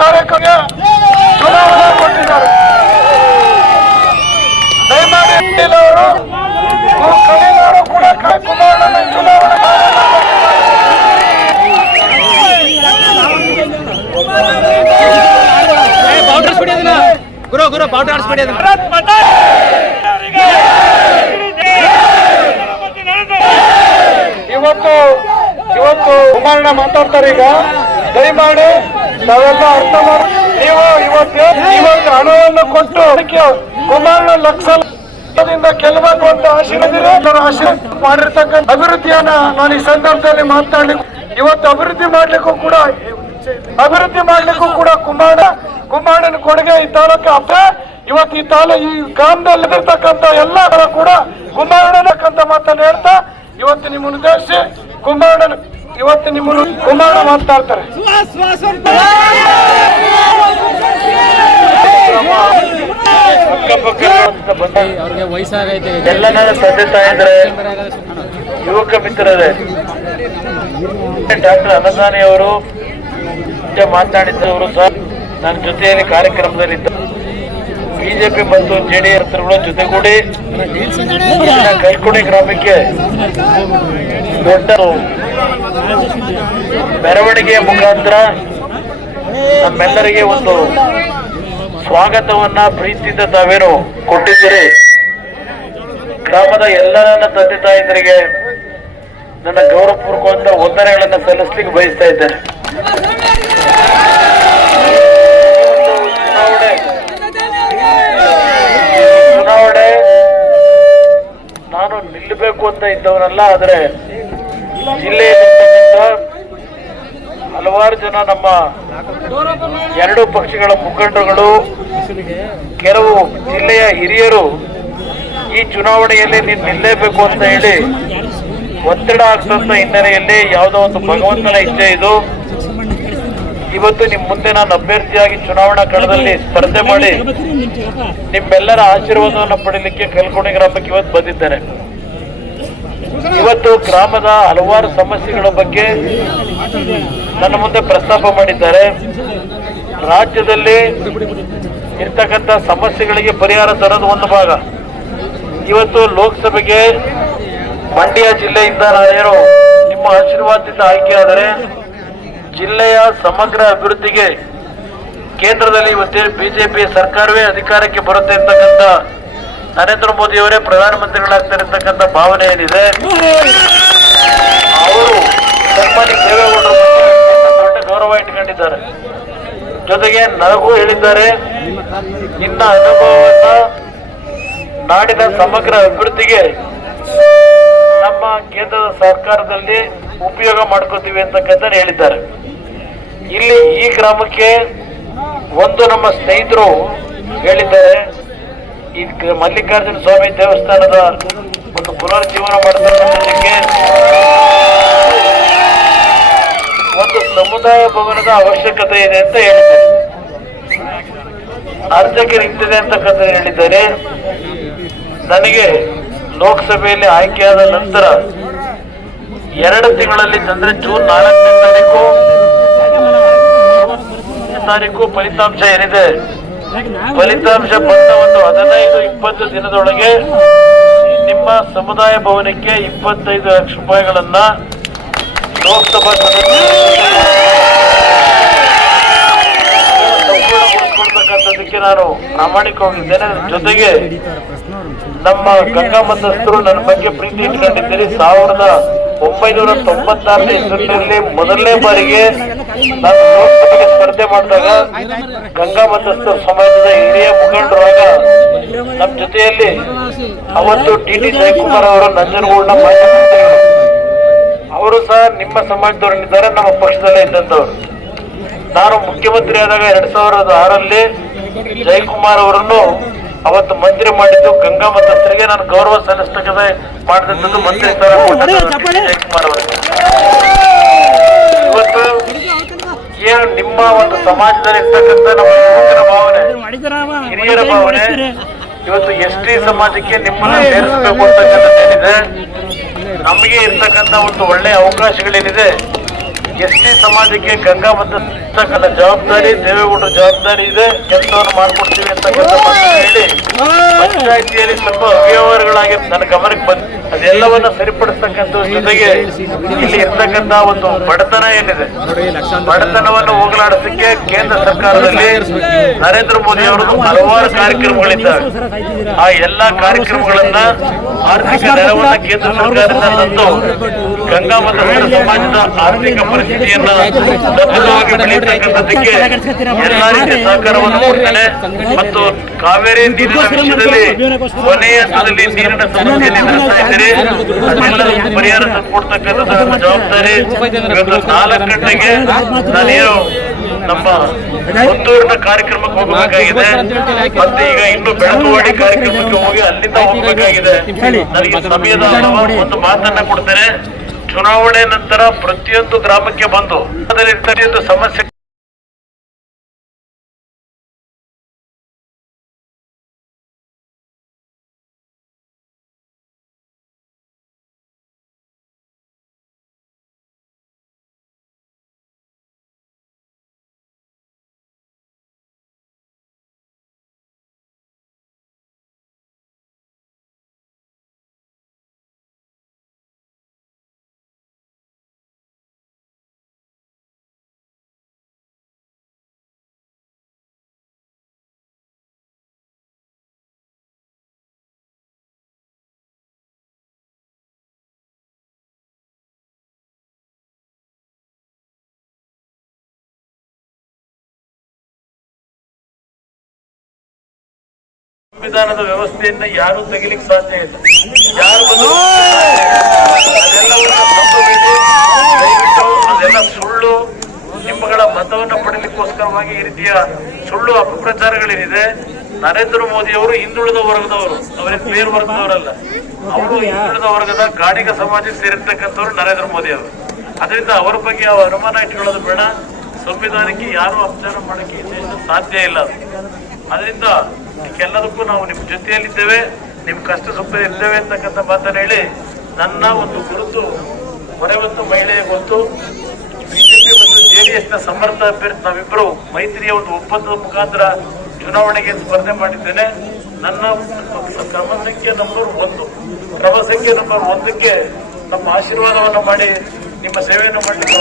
ಕಾರ್ಯಕ್ರಮ ಚುನಾವಣೆ ಕೊಟ್ಟಿದ್ದಾರೆ. ದಯಮಾಡಿ ಅವರು ಕಡಿನಾಡು ಕೂಡ ಕುಮಾರಣ್ಣ ಚುನಾವಣೆ ಇವತ್ತು ಕುಮಾರಣ್ಣ ಮಾತಾಡ್ತಾರೆ. ಈಗ ದಯಮಾಡಿ ನಾವೆಲ್ಲ ಅರ್ಥ ಮಾಡಿ ನೀವು ಇವತ್ತು ಹಣವನ್ನು ಕೊಟ್ಟು ಕುಮಾರಣ್ಣ ಲಕ್ಷದಿಂದ ಗೆಲ್ಲಬೇಕು ಅಂತ ಆಶೀರ್ವಾದ ಮಾಡಿರ್ತಕ್ಕಂಥ ಅಭಿವೃದ್ಧಿಯನ್ನ ನಾನು ಈ ಸಂದರ್ಭದಲ್ಲಿ ಮಾತನಾಡಲಿಕ್ಕೆ ಇವತ್ತು ಅಭಿವೃದ್ಧಿ ಮಾಡ್ಲಿಕ್ಕೂ ಕೂಡ ಕುಮಾರಣ್ಣನ ಕೊಡುಗೆ ಈ ತಾಲೂಕು ಹಬ್ಬ. ಇವತ್ತು ಈ ಗ್ರಾಮದಲ್ಲಿ ಇರ್ತಕ್ಕಂಥ ಎಲ್ಲ ಕೂಡ ಕುಮಾರಣ್ಣನಕ್ಕಂತ ಮಾತನ್ನು ಹೇಳ್ತಾ ಇವತ್ತು ನಿಮ್ಮನ್ನು ಉದ್ದೇಶಿಸಿ ಕುಮಾರಣ್ಣ ಮಾತಾಡ್ತಾರೆ. ಎಲ್ಲ ನನ್ನ ತಂದೆ ತಾಯಿದ್ರೆ ಯುವಕ ಮಿತ್ರರೇ, ಡಾಕ್ಟರ್ ಅನ್ನದಾನಿ ಅವರು ಮಾತನಾಡಿದ್ದವರು ಸಹ ನನ್ನ ಜೊತೆಯಲ್ಲಿ ಕಾರ್ಯಕ್ರಮದಲ್ಲಿದ್ದರು. ಬಿಜೆಪಿ ಮತ್ತು ಜೆಡಿಎಸ್ ಜೊತೆಗೂಡಿ ಕೈಕುಣಿ ಗ್ರಾಮಕ್ಕೆ ದೊಡ್ಡ ಮೆರವಣಿಗೆಯ ಮುಖಾಂತರ ನಮ್ಮೆಲ್ಲರಿಗೆ ಒಂದು ಸ್ವಾಗತವನ್ನ ಪ್ರೀತಿಯಿಂದ ತಾವೇನು ಕೊಟ್ಟಿದ್ದೀರಿ. ಗ್ರಾಮದ ಎಲ್ಲ ನನ್ನ ತಂದೆ ತಾಯಿಯರಿಗೆ ನನ್ನ ಗೌರವಪೂರ್ವಕವಾದ ವಂದನೆಗಳನ್ನು ಸಲ್ಲಿಸಲಿಕ್ಕೆ ಬಯಸ್ತಾ ಇದ್ದೇನೆ. ಚುನಾವಣೆ ನಾನು ನಿಲ್ಲಬೇಕು ಅಂತ ಇದ್ದವನಲ್ಲ, ಆದರೆ ಜಿಲ್ಲೆಯಲ್ಲಿರ್ತಕ್ಕಂಥ ಹಲವಾರು ಜನ ನಮ್ಮ ಎರಡು ಪಕ್ಷಗಳ ಮುಖಂಡರುಗಳು, ಕೆಲವು ಜಿಲ್ಲೆಯ ಹಿರಿಯರು ಈ ಚುನಾವಣೆಯಲ್ಲಿ ನೀನು ನಿಲ್ಲೇಬೇಕು ಅಂತ ಹೇಳಿ ಒತ್ತಡ ಆಗ್ತಂತ ಹಿನ್ನೆಲೆಯಲ್ಲಿ ಯಾವುದೋ ಒಂದು ಭಗವಂತನ ಇಚ್ಛೆ ಇದು. ಇವತ್ತು ನಿಮ್ಮ ಮುಂದೆ ನಾನು ಅಭ್ಯರ್ಥಿಯಾಗಿ ಚುನಾವಣಾ ಕಣದಲ್ಲಿ ಸ್ಪರ್ಧೆ ಮಾಡಿ ನಿಮ್ಮೆಲ್ಲರ ಆಶೀರ್ವಾದವನ್ನು ಪಡೆಯಲಿಕ್ಕೆ ಕಲ್ಕೋಣಿ ಗ್ರಾಮಕ್ಕೆ ಇವತ್ತು ಬಂದಿದ್ದೇನೆ. ಇವತ್ತು ಗ್ರಾಮದ ಹಲವಾರು ಸಮಸ್ಯೆಗಳ ಬಗ್ಗೆ ನನ್ನ ಮುಂದೆ ಪ್ರಸ್ತಾಪ ಮಾಡಿದ್ದಾರೆ. ರಾಜ್ಯದಲ್ಲಿ ಇರ್ತಕ್ಕಂಥ ಸಮಸ್ಯೆಗಳಿಗೆ ಪರಿಹಾರ ತರೋದು ಒಂದು ಭಾಗ. ಇವತ್ತು ಲೋಕಸಭೆಗೆ ಮಂಡ್ಯ ಜಿಲ್ಲೆಯಿಂದ ನಾನೇನು ನಿಮ್ಮ ಆಶೀರ್ವಾದದಿಂದ ಆಯ್ಕೆಯಾದರೆ ಜಿಲ್ಲೆಯ ಸಮಗ್ರ ಅಭಿವೃದ್ಧಿಗೆ ಕೇಂದ್ರದಲ್ಲಿ ಇವತ್ತೇನು ಬಿಜೆಪಿ ಸರ್ಕಾರವೇ ಅಧಿಕಾರಕ್ಕೆ ಬರುತ್ತೆ ಅಂತಕ್ಕಂಥ ನರೇಂದ್ರ ಮೋದಿ ಅವರೇ ಪ್ರಧಾನಮಂತ್ರಿಗಳಾಗ್ತಿರತಕ್ಕಂಥ ಭಾವನೆ ಏನಿದೆ, ಅವರು ಸನ್ಮಾನ್ಯ ದೇವೇಗೌಡರ ದೊಡ್ಡ ಗೌರವ ಇಟ್ಕೊಂಡಿದ್ದಾರೆ. ಜೊತೆಗೆ ನನಗೂ ಹೇಳಿದ್ದಾರೆ, ನಿನ್ನ ಅನುಭವವನ್ನ ನಾಡಿನ ಸಮಗ್ರ ಅಭಿವೃದ್ಧಿಗೆ ನಮ್ಮ ಕೇಂದ್ರದ ಸರ್ಕಾರದಲ್ಲಿ ಉಪಯೋಗ ಮಾಡ್ಕೋತೀವಿ ಅಂತಕ್ಕಂಥ ಹೇಳಿದ್ದಾರೆ. ಇಲ್ಲಿ ಈ ಗ್ರಾಮಕ್ಕೆ ಒಂದು ನಮ್ಮ ಸ್ನೇಹಿತರು ಹೇಳಿದ್ದಾರೆ, ಈ ಮಲ್ಲಿಕಾರ್ಜುನ ಸ್ವಾಮಿ ದೇವಸ್ಥಾನದ ಒಂದು ಪುನರ್ಜೀವನ ಮಾಡತಕ್ಕಂಥದಕ್ಕೆ ಒಂದು ಸಮುದಾಯ ಭವನದ ಅವಶ್ಯಕತೆ ಇದೆ ಅಂತ ಹೇಳಿದ್ದಾರೆ. ಅರ್ಧಕ್ಕೆ ನಿಂತಿದೆ ಅಂತಕ್ಕಂಥ ಹೇಳಿದ್ದಾರೆ. ನನಗೆ ಲೋಕಸಭೆಯಲ್ಲಿ ಆಯ್ಕೆಯಾದ ನಂತರ 2 ತಿಂಗಳಲ್ಲಿ ಅಂದ್ರೆ ಜೂನ್ 4ನೇ ತಾರೀಕು ಫಲಿತಾಂಶ ಏನಿದೆ, ಫಲಿತಾಂಶ ಬಂದ ಒಂದು 15-20 ದಿನದೊಳಗೆ ನಿಮ್ಮ ಸಮುದಾಯ ಭವನಕ್ಕೆ 25 ಲಕ್ಷ ರೂಪಾಯಿಗಳನ್ನ ಲೋಕಸಭಾ ಸಂಪೂರ್ಣಗೊಳಿಸಿಕೊಳ್ತಕ್ಕಂಥದಕ್ಕೆ ನಾನು ಪ್ರಾಮಾಣಿಕವಾಗಿದ್ದೇನೆ. ಜೊತೆಗೆ ನಮ್ಮ ಗಂಗಾ ಮತಸ್ಥರು ನನ್ನ ಬಗ್ಗೆ ಪ್ರೀತಿ ಇಟ್ಕೊಂಡಿದ್ದೀರಿ. 1996ನೇ ಇಸ್ವಿಯಲ್ಲಿ ಮೊದಲನೇ ಬಾರಿಗೆ ನಾನು ಲೋಕಸಭೆಗೆ ಸ್ಪರ್ಧೆ ಮಾಡಿದಾಗ ಗಂಗಾ ಮತಸ್ಥರ ಸಮಾಜದ ಹಿರಿಯ ಮುಖಂಡರಾಗ ನಮ್ಮ ಜೊತೆಯಲ್ಲಿ ಅವತ್ತು ಟಿ ಜಯಕುಮಾರ್ ಅವರು, ನಂಜನಗೂಡಿನ ಮಾಜಿ ಮಂತ್ರಿಗಳು, ಅವರು ಸಹ ನಿಮ್ಮ ಸಮಾಜದವರಿದ್ದಾರೆ, ನಮ್ಮ ಪಕ್ಷದಲ್ಲೇ ಇದ್ದಂಥವ್ರು. ನಾನು ಮುಖ್ಯಮಂತ್ರಿ ಆದಾಗ 2006ರಲ್ಲಿ ಜಯಕುಮಾರ್ ಅವರನ್ನು ಅವತ್ತು ಮಂತ್ರಿ ಮಾಡಿದ್ದು ಗಂಗಾ ಮತಸ್ಥರಿಗೆ ನಾನು ಗೌರವ ಸಲ್ಲಿಸ್ತಕ್ಕಂಥ ಮಾಡಿದಂಥದ್ದು ಮಂತ್ರಿ ಸ್ಥಾನ ಜಯಕುಮಾರ್ ಅವರಿಗೆ. ಇವತ್ತು ಏನು ನಿಮ್ಮ ಒಂದು ಸಮಾಜದಲ್ಲಿ ಇರ್ತಕ್ಕಂಥ ನಮ್ಮ ಯುವಕರ ಭಾವನೆ, ಹಿರಿಯರ ಭಾವನೆ, ಇವತ್ತು ಎಸ್ಟಿ ಸಮಾಜಕ್ಕೆ ನಿಮ್ಮನ್ನ ಸೇರಿಸಬೇಕು ಅಂತಕ್ಕಂಥದ್ದೇನಿದೆ, ನಮಗೆ ಇರ್ತಕ್ಕಂಥ ಒಂದು ಒಳ್ಳೆಯ ಅವಕಾಶಗಳೇನಿದೆ ST ಸಮಾಜಕ್ಕೆ ಗಂಗಾ ಮತ್ತು ಜವಾಬ್ದಾರಿ ದೇವೇಗೌಡರ ಜವಾಬ್ದಾರಿ ಇದೆ, ಕೆಲಸವನ್ನು ಮಾಡ್ಕೊಡ್ತೀವಿ ಅಂತಕ್ಕಂಥ ಮಾತನ್ನು ಹೇಳಿ ಪಂಚಾಯಿತಿಯಲ್ಲಿ ಸ್ವಲ್ಪ ಅವ್ಯವಹಾರಗಳಾಗಿ ನನ್ನ ಗಮನಕ್ಕೆ ಬಂದು ಅದೆಲ್ಲವನ್ನ ಸರಿಪಡಿಸ್ತಕ್ಕಂಥ ಜೊತೆಗೆ ಇಲ್ಲಿ ಇರ್ತಕ್ಕಂಥ ಒಂದು ಬಡತನ ಏನಿದೆ, ಬಡತನವನ್ನು ಹೋಗಲಾಡಿಸಲಿಕ್ಕೆ ಕೇಂದ್ರ ಸರ್ಕಾರದಲ್ಲಿ ನರೇಂದ್ರ ಮೋದಿ ಅವರದ್ದು ಹಲವಾರು ಕಾರ್ಯಕ್ರಮಗಳಿದ್ದಾವೆ. ಆ ಎಲ್ಲಾ ಕಾರ್ಯಕ್ರಮಗಳನ್ನ ಆರ್ಥಿಕ ನೆರವನ್ನ ಕೇಂದ್ರ ಸರ್ಕಾರದಿಂದ ತಂದು ಗಂಗಾ ಮತಸ್ಥ ಸಮಾಜದ ಆರ್ಥಿಕ ಪರಿಸ್ಥಿತಿಯನ್ನ ಸತತವಾಗಿ ಬೆಳೆಯತಕ್ಕಂಥದ್ದಕ್ಕೆ ಎಲ್ಲಾ ರೀತಿಯ ಸಹಕಾರವನ್ನು ಕೊಡ್ತೇನೆ. ಮತ್ತು ಕಾವೇರಿ ನೀರಿನ ವಿಷಯದಲ್ಲಿ ಕೊನೆಯ ಹಂತದಲ್ಲಿ ನೀರಿನ ಸಮಸ್ಯೆಯಲ್ಲಿ ಎದುರಿಸ್ತಾ ಇದ್ದೀರಿ, ಅದೆಲ್ಲದಕ್ಕೂ ಪರಿಹಾರ ತಂದುಕೊಡ್ತಕ್ಕಂಥದ್ದು ನಮ್ಮ ಜವಾಬ್ದಾರಿ. ಇವತ್ತು 4 ಗಂಟೆಗೆ ನಾನೇನು ನಮ್ಮ ಪುತ್ತೂರಿನ ಕಾರ್ಯಕ್ರಮಕ್ಕೆ ಹೋಗಬೇಕಾಗಿದೆ, ಮತ್ತೆ ಈಗ ಇನ್ನು ಬೆಳಕುವಾಡಿ ಕಾರ್ಯಕ್ರಮಕ್ಕೆ ಹೋಗಿ ಅಲ್ಲಿಂದ ಹೋಗಬೇಕಾಗಿದೆ. ನನಗೆ ಸಮಯದ ಒಂದು ಮಾತನ್ನ ಕೊಡ್ತೇನೆ. ಚುನಾವಣೆ ನಂತರ ಪ್ರತಿಯೊಂದು ಗ್ರಾಮಕ್ಕೆ ಬಂದು ಅದರಲ್ಲಿ ಸಮಸ್ಯೆ ಸಂವಿಧಾನದ ವ್ಯವಸ್ಥೆಯನ್ನ ಯಾರು ತೆಗಿಲಿಕ್ಕೆ ಸಾಧ್ಯ ಇಲ್ಲ. ಯಾರು ಬಂದು ಅದೆಲ್ಲವನ್ನ ನಂಬಬೇಡಿ, ದಯವಿಟ್ಟು ಅದೆಲ್ಲ ಸುಳ್ಳು. ನಿಮ್ಮಗಳ ಮತವನ್ನ ಪಡೆಯಲಿಕ್ಕೋಸ್ಕರವಾಗಿ ಈ ರೀತಿಯ ಸುಳ್ಳು ಅಪಪ್ರಚಾರಗಳೇನಿದೆ. ನರೇಂದ್ರ ಮೋದಿ ಅವರು ಹಿಂದುಳಿದ ವರ್ಗದವರು, ಅವರಿಗೆ ಬೇರೆ ವರ್ಗದವರಲ್ಲ. ಅವರು ಹಿಂದುಳಿದ ವರ್ಗದ ಗಾಣಿಗ ಸಮಾಜಕ್ಕೆ ಸೇರಿರ್ತಕ್ಕಂಥವ್ರು ನರೇಂದ್ರ ಮೋದಿ ಅವರು. ಅದರಿಂದ ಅವರ ಬಗ್ಗೆ ಅನುಮಾನ ಇಟ್ಕೊಳ್ಳೋದು ಬೇಡ. ಸಂವಿಧಾನಕ್ಕೆ ಯಾರು ಅಪಚಾರ ಮಾಡಕ್ಕೆ ಈ ದೇಶದ ಸಾಧ್ಯ ಇಲ್ಲ. ಅದರಿಂದ ಇದಕ್ಕೆಲ್ಲದಕ್ಕೂ ನಾವು ನಿಮ್ಮ ಜೊತೆಯಲ್ಲಿದ್ದೇವೆ, ನಿಮ್ ಕಷ್ಟ ಸುಖ ಇದ್ದೇವೆ ಅಂತಕ್ಕಂಥ ಮಾತನ್ನು ಹೇಳಿ ನನ್ನ ಒಂದು ಗುರುತು ಹೊರವತ್ತು ಮಹಿಳೆಯ ಗೊತ್ತು. ಬಿಜೆಪಿ ಮತ್ತು JDS ನ ಸಮರ್ಥ ಅಭ್ಯರ್ಥಿ ನಾವಿಬ್ಬರು ಮೈತ್ರಿಯ ಒಂದು ಒಪ್ಪಂದದ ಮುಖಾಂತರ ಚುನಾವಣೆಗೆ ಸ್ಪರ್ಧೆ ಮಾಡಿದ್ದೇನೆ. ನನ್ನ ಕ್ರಮ ಸಂಖ್ಯೆ ನಂಬರ್ 1, ಕ್ರಮ ಸಂಖ್ಯೆ ನಂಬರ್ 1ಕ್ಕೆ ನಮ್ಮ ಆಶೀರ್ವಾದವನ್ನು ಮಾಡಿ ನಿಮ್ಮ ಸೇವೆಯನ್ನು ಮಾಡಲಿಕ್ಕೆ